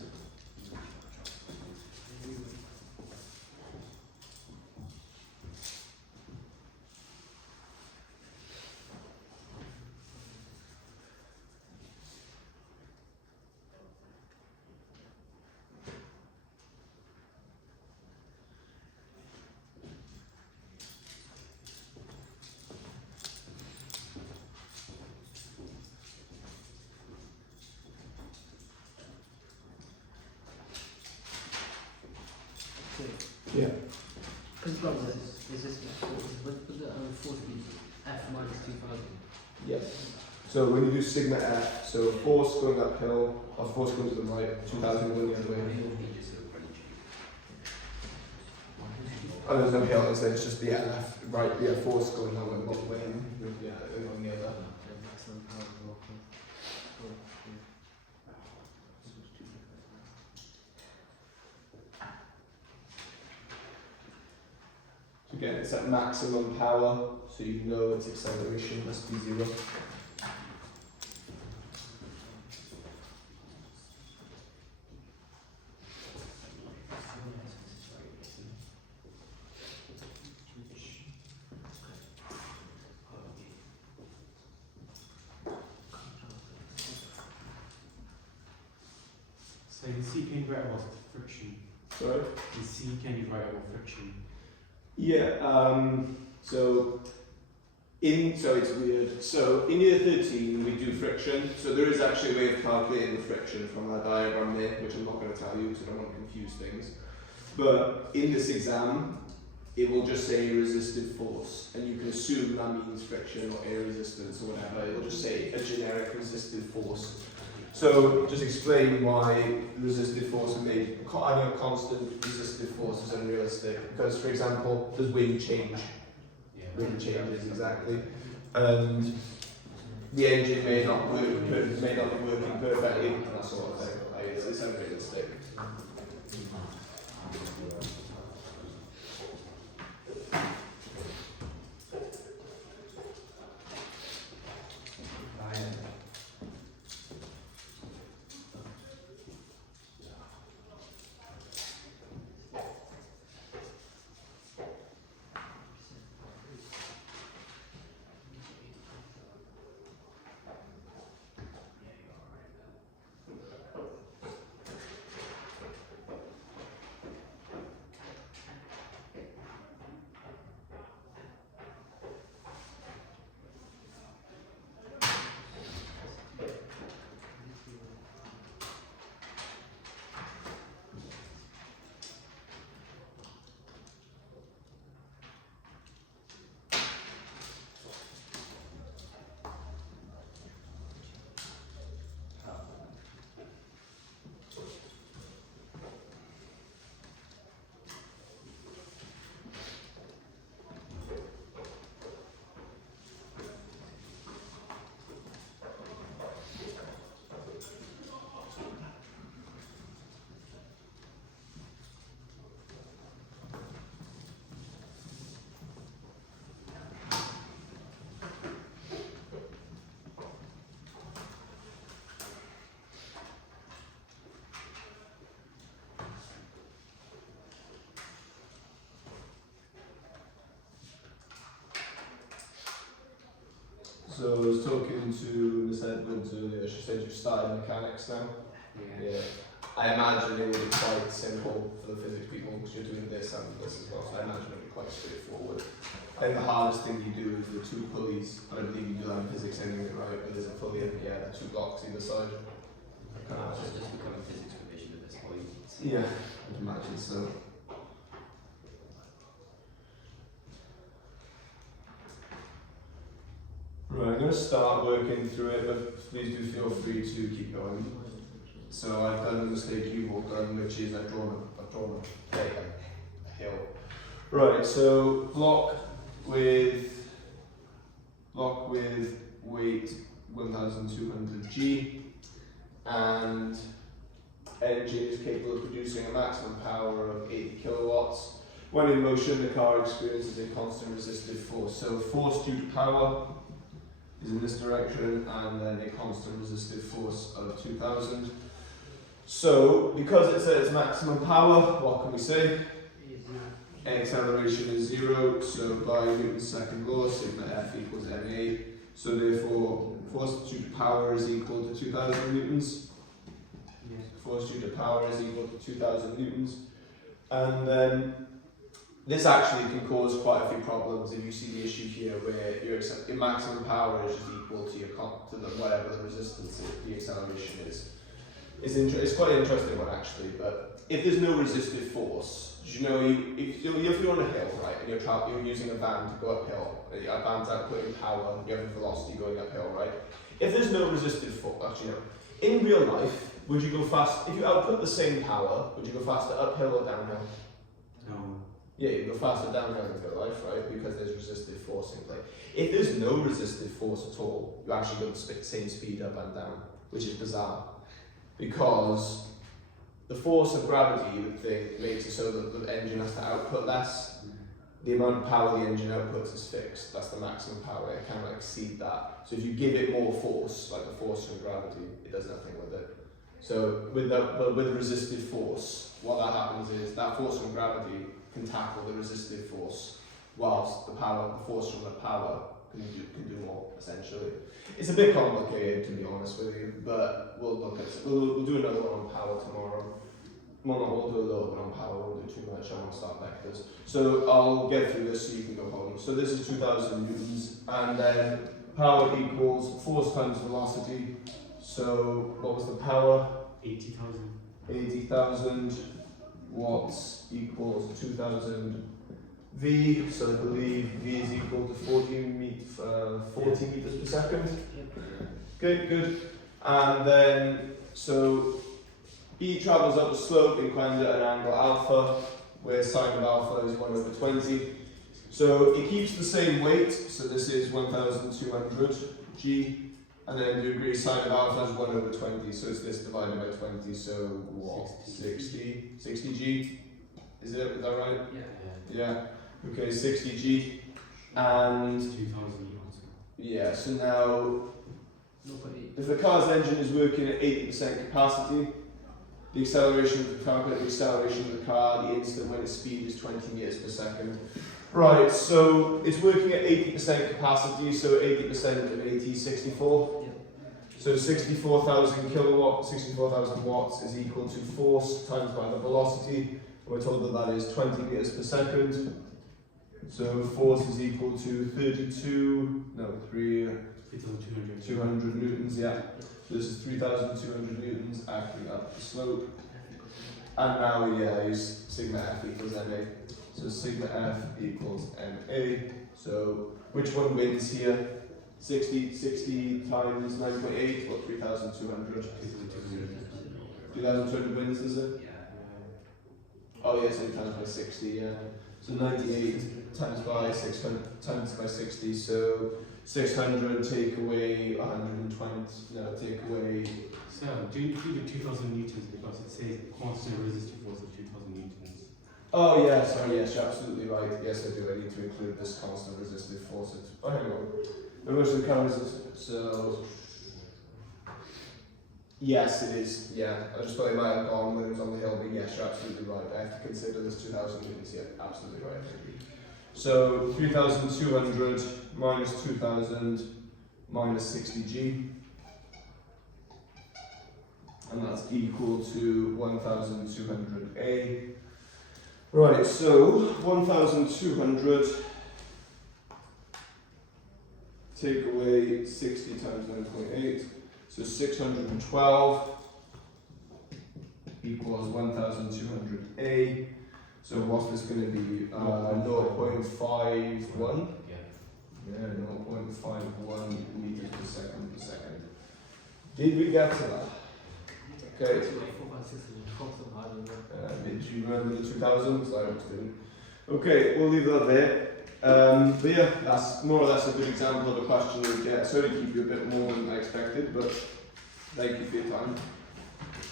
Yeah. Because is this with the force be F minus 2000? Yes. So when you do sigma F, so force going uphill, or force going to the right, 2000 going the other way. Oh, there's no hill, so it's just the left, right, yeah, force going that way, one way, and yeah, going the other. Again, it's at maximum power, so you know its acceleration must be 0. So in C, can you write about friction? Sorry? In C, can you write about friction? Yeah, so it's weird. So in year 13 we do friction. So there is actually a way of calculating the friction from that diagram there, which I'm not going to tell you because I don't want to confuse things. But in this exam, it will just say resistive force, and you can assume that means friction or air resistance or whatever. It will just say a generic resistive force. So just explain why resistive force is made. Having a constant resistive force is unrealistic because, for example, there's wind change. Yeah. Wind changes exactly, and the engine may not be working perfectly, and that sort of thing. Like, it's unrealistic. So I was talking to Miss Edwards earlier, she said you've started mechanics now. Yeah. Yeah. I imagine it will be quite simple for the physics people because you're doing this and this as well, so I imagine it'll be quite straightforward. I think the hardest thing you do is the two pulleys. I don't believe you do that in physics anyway, right? But there's a pulley and the two blocks either side. It's just become a physics revision at this point. Yeah, I'd imagine so. Right, I'm going to start working through it, but please do feel free to keep going. So I've done the mistake you've all done, which is I've drawn a hill. Right, so block with weight 1200 G, and engine is capable of producing a maximum power of 80 kilowatts. When in motion, the car experiences a constant resistive force. So force due to power is in this direction, and then a constant resistive force of 2000. So, because it says maximum power, what can we say? Acceleration is 0, so by Newton's second law, sigma F equals ma. So therefore, force due to power is equal to 2000 newtons. Force due to power is equal to 2000 newtons. And then this actually can cause quite a few problems if you see the issue here where your maximum power is just equal to whatever the resistance of the acceleration is. It's quite an interesting one actually, but if there's no resistive force, if you're on a hill, right, and you're using a van to go uphill, a van's outputting power, you have a velocity going uphill, right? If there's no resistive force, actually no, in real life, would you go fast, if you output the same power, would you go faster uphill or downhill? No. Yeah, you go faster downhill in real life, right? Because there's resistive force in play. If there's no resistive force at all, you actually go the same speed up and down, which is bizarre. Because the force of gravity makes it so that the engine has to output less. The amount of power the engine outputs is fixed. That's the maximum power. It cannot exceed that. So if you give it more force, like the force from gravity, it does nothing with it. So with resistive force, what that happens is that force from gravity can tackle the resistive force, whilst the force from the power can do more, essentially. It's a bit complicated, to be honest with you, but we'll do another one on power tomorrow. Well, no, we'll do a little bit on power, we won't do too much, I won't start vectors. So I'll get through this so you can go home. So this is 2000 newtons, and then power equals force times velocity. So what was the power? 80,000. 80,000 watts equals 2000 V, so I believe V is equal to 40 meters per second. Good. And then, so E travels up a slope inclined at an angle alpha, where sine of alpha is 1/20. So it keeps the same weight, so this is 1200 G, and then the degree sine of alpha is 1/20, so it's this divided by 20, so what? 60 G? Is that right? Yeah. Okay, 60 G. And 2,000 newtons. yeah, so now if the car's engine is working at 80% capacity, the acceleration of the car, the instant when its speed is 20 meters per second. Right, so it's working at 80% capacity, so 80% of 80 is 64. So 64,000 watts is equal to force times by the velocity. We're told that that is 20 meters per second. So force is equal to 200 newtons, yeah. So this is 3,200 newtons acting up the slope. And now, is sigma F equals ma. So sigma F equals ma. So which one wins here? 60 times 9.8, or 3,200? 3,200 wins, is it? Oh yeah, so times by 60, yeah. So 98 times by 600 times by 60, so 600 take away 120, take away... So, do you include the 2,000 newtons because it says constant resistive force of 2,000 newtons? Oh yeah, sorry, yes, you're absolutely right. Yes, I do. I need to include this constant resistive force. Oh, hang on. The most of the car resistance, so... Yes, it is. Yeah, I just thought it might have gone when it was on the hill, but yes, you're absolutely right. I have to consider this 2,000 newtons. Yeah, absolutely right. So 3,200 minus 2,000 minus 60g. And that's equal to 1200A. Right, so 1200 take away 60 times 9.8, so 612 equals 1200A. So what's this going to be? 0.51? Yeah, 0.51 meters per second. Did we get to that? Okay. It's like 4 by 6 and 12 so hard and Did you remember the 2000s? I always didn't. Okay, we'll leave that there. But yeah, that's more or less a good example of a question you would get. Sorry to keep you a bit more than I expected, but thank you for your time.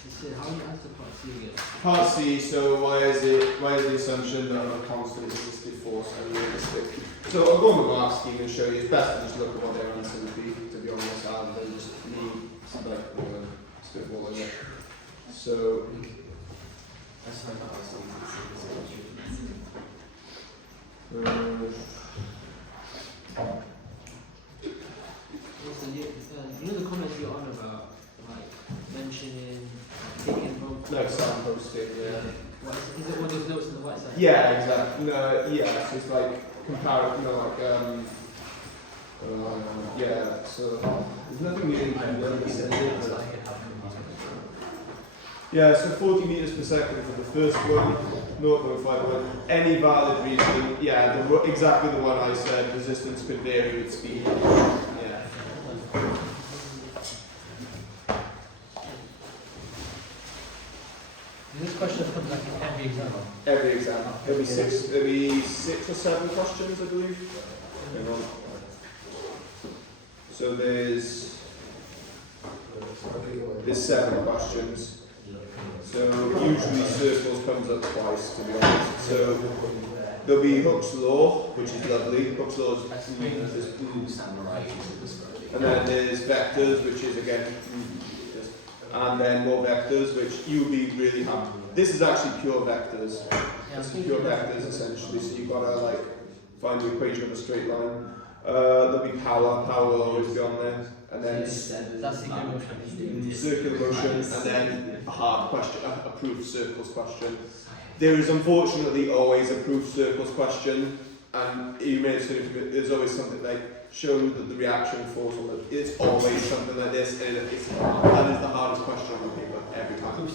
So how do you answer part C again? Part C, so why is the assumption that a constant resistive force and realistic? So I'll go on the mark scheme and show you. It's best to just look at what their answer would be, to be honest, rather than just me spitballing it. So That's why I was thinking Also, you know the comments you're on about, like, mentioning, taking from... no, signposting, yeah. What is it one of those notes on the right side? Yeah, exactly. No, yeah, so it's like comparative, yeah, so there's nothing new in there. Yeah, so 40 meters per second for the first one, 0.51. Any valid reason, yeah, exactly the one I said, resistance could vary with speed. Yeah. This question comes like in every exam. Every exam. There'll be six or seven questions, I believe. Hang on. So there's 7 questions. So usually circles comes up twice, to be honest. So there'll be Hooke's law, which is lovely. Hooke's law is and then there's vectors, which is again, and then more vectors, which you'll be really happy. This is actually pure vectors. This is pure vectors essentially. So you've got to like find the equation of a straight line. There'll be power. Power will always be on there, and then That's circular motion. circular motion, and then a hard question, a proof circles question. There is unfortunately always a proof circles question, and you may have seen it, there's always something like show that the reaction force on the, it's always something like this, and that is the hardest question on the paper every time.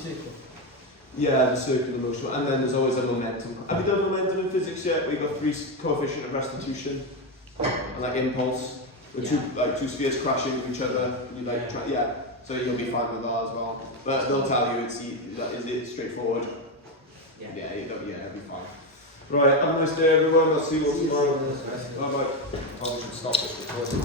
Yeah, the circular motion, and then there's always a momentum. Have you done momentum in physics yet? Where you got 3 coefficient of restitution, and like impulse, with two spheres crashing into each other. And you like yeah, so you'll be fine with that as well. But they'll tell you it's is straightforward. Yeah, it'll be fine. Right, have a nice day, everyone. I'll see you all tomorrow. Bye bye. I should stop this recording.